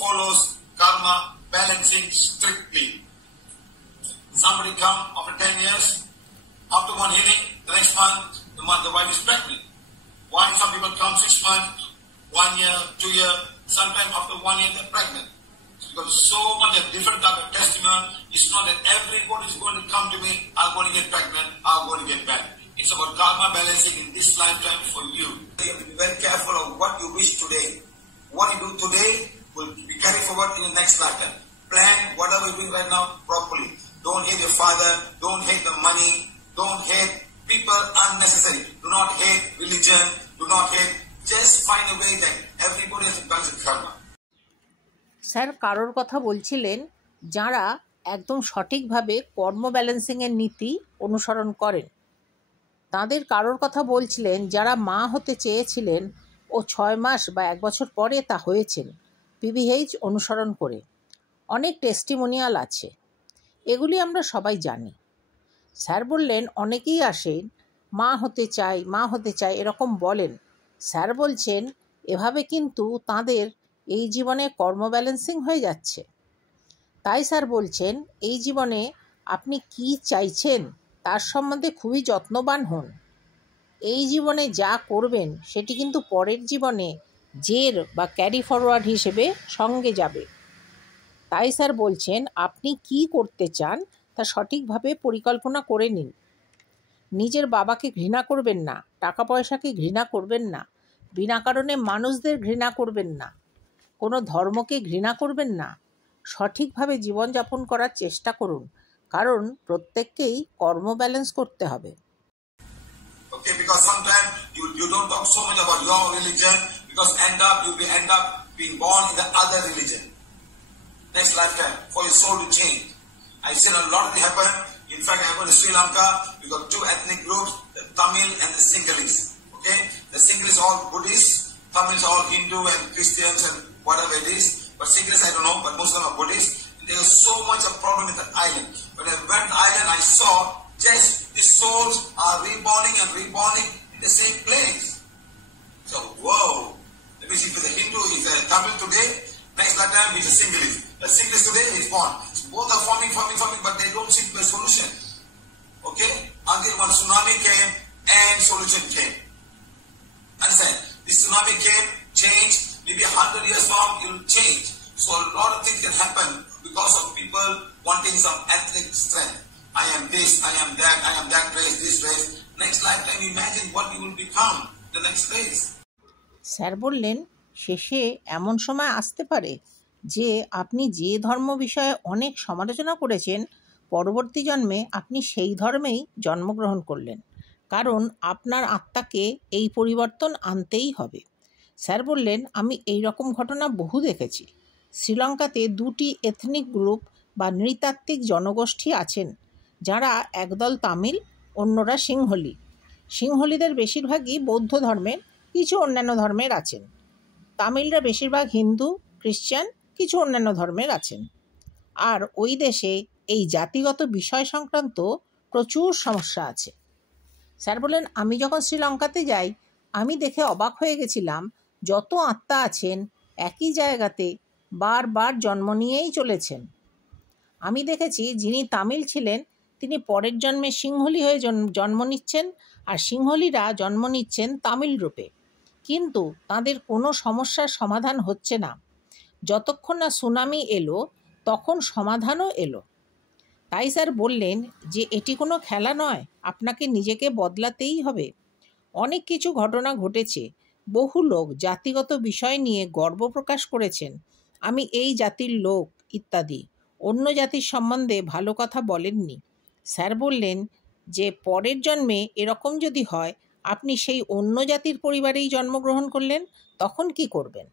follows karma balancing strictly. Somebody come after 10 years, after one healing, the next month, the wife is pregnant. Why some people come 6 months, 1 year, 2 years, sometimes after 1 year they're pregnant. Because so much of different type of testimony. It's not that everybody is going to come to me, I'm going to get pregnant, I'm going to get bad. It's about karma balancing in this lifetime for you. You have to be very careful of what you wish today. What you do today will be carried forward in the next lifetime. Plan whatever you're doing right now properly. Don't hate your father, don't hate the money, don't hate people unnecessary. Do not hate religion, do not hate. Just find a way that everybody has to balance the karma. Sir কারোর কথা বলছিলেন যারা একদম সঠিকভাবে কর্ম ব্যালেন্সিংয়ের নীতি অনুসরণ করেন। তাদের কারোর কথা বলছিলেন যারা মা হতে চেয়েছিলেন ও 6 মাস বা 1 বছর পরে তা হয়েছেন PBH অনুসরণ করে। অনেক টেস্টিমোনিয়াল আছে, এগুলি আমরা সবাই জানি। স্যার বললেন অনেকেই আসেন মা হতে চাই এরকম বলেন। স্যার বলছেন এভাবে কিন্তু তাদের এই জীবনে কর্ম ব্যালেন্সিং হয়ে যাচ্ছে। তাই স্যার বলছেন এই জীবনে আপনি কি চাইছেন তার সম্বন্ধে খুবই যত্নবান হন। এই জীবনে যা করবেন সেটি কিন্তু পরের জীবনে জের বা ক্যারি ফরওয়ার্ড হিসেবে সঙ্গে যাবে। তাই স্যার বলছেন আপনি কি করতে চান তা সঠিকভাবে পরিকল্পনা করে নিন। নিজের বাবাকে ঘৃণা করবেন না, টাকা পয়সাকে ঘৃণা করবেন না, বিনা কারণে মানুষদের ঘৃণা করবেন না, কোনো ধর্মকে ঘৃণা করবেন না। সঠিকভাবে জীবনযাপন করার চেষ্টা করুন, কারণ প্রত্যেককেই কর্ম ব্যালেন্স করতে হবে। Okay, because sometimes you don't talk so much about your religion because you'll end up being born in the other religion. Next lifetime for your soul to change. I've seen a lot of it happen. In fact, I go to Sri Lanka. We got 2 ethnic groups: the Tamil and the Sinhalese. Okay, the Sinhalese all Buddhists, Tamils all Hindu and Christians and whatever it is. But Sinhalese I don't know, but most of them are Buddhists. There was so much of problem with that island. When I went to the island, I saw just the souls are reborning in the same place. So, whoa! Let me see, if the Hindu is a Tamil today, next lifetime he's a Sinhalese. The Sinhalese today is born. So both are forming, but they don't seem to be a solution. Okay? Until one tsunami came and solution came. Understand? This tsunami came, changed, maybe 100 years from it will change. So a lot of things can happen because of people wanting some ethnic strength. I am this, I am that race, this race. Next lifetime, imagine what you will become the next race. Sir বললেন শেষে এমন সময় আসতে পারে যে আপনি যে ধর্ম বিষয়ে অনেক সমালোচনা করেছেন পরবর্তী জন্মে আপনি সেই ধর্মেই জন্মগ্রহণ করলেন, কারণ আপনার আত্মাকে এই পরিবর্তন আনতেই হবে। স্যার বললেন আমি এই রকম ঘটনা বহু দেখেছি। শ্রীলঙ্কাতে 2টি এথনিক গ্রুপ বা নৃতাত্ত্বিক জনগোষ্ঠী আছেন, যারা একদল তামিল, অন্যরা সিংহলি। সিংহলিদের বেশিরভাগই বৌদ্ধ ধর্মের, কিছু অন্যান্য ধর্মের আছেন। তামিলরা বেশিরভাগ হিন্দু, খ্রিশ্চান, কিছু অন্যান্য ধর্মের আছেন। আর ওই দেশে এই জাতিগত বিষয় সংক্রান্ত প্রচুর সমস্যা আছে। স্যার বলেন আমি যখন শ্রীলঙ্কাতে যাই আমি দেখে অবাক হয়ে গেছিলাম যত আত্মা আছেন একই জায়গাতে বারবার জন্ম নিয়েই চলেছেন। আমি দেখেছি যিনি তামিল ছিলেন তিনি পরের জন্মে সিংহলি হয়ে জন্ম নিচ্ছেন, আর সিংহলিরা জন্ম নিচ্ছেন তামিল রূপে, কিন্তু তাদের কোনো সমস্যার সমাধান হচ্ছে না। যতক্ষণ না সুনামি এলো তখন সমাধানও এলো। তাই স্যার বললেন যে এটি কোনো খেলা নয়, আপনাকে নিজেকে বদলাতেই হবে। অনেক কিছু ঘটনা ঘটেছে, বহু লোক জাতিগত বিষয় নিয়ে গর্ব প্রকাশ করেছেন, আমি এই জাতির লোক ইত্যাদি, অন্য জাতির সম্বন্ধে ভালো কথা বলেননি। স্যার বললেন যে পরের জন্মে এরকম যদি হয় আপনি সেই অন্য জাতির পরিবারেই জন্মগ্রহণ করলেন, তখন কি করবেন?